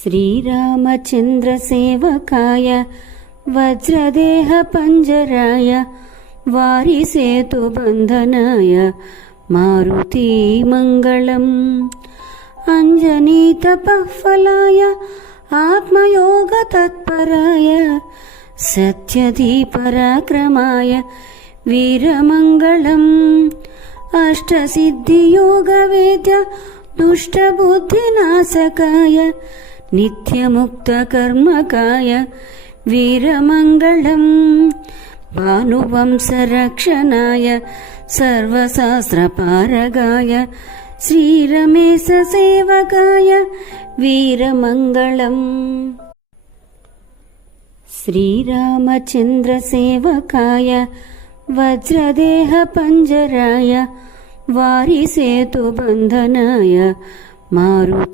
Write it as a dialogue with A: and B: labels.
A: श्रीरामचन्द्रसेवकाय वज्रदेहपञ्जराय वारिसेतुबन्धनाय मारुतीमङ्गलम्। अञ्जनीतपःफलाय आत्मयोगतत्पराय सत्यधिपराक्रमाय वीरमङ्गलम्। अष्टसिद्धियोगवेद्य दुष्टबुद्धिनाशकाय नित्यमुक्तकर्मकाय वीरमङ्गलम् भानुवंशरक्षणाय सर्वशास्त्रपारगाय श्रीरमेशसेवकाय वीरमङ्गलम् श्रीरामचन्द्रसेवकाय वज्रदेहपञ्जराय वारिसेतुबन्धनाय Maruti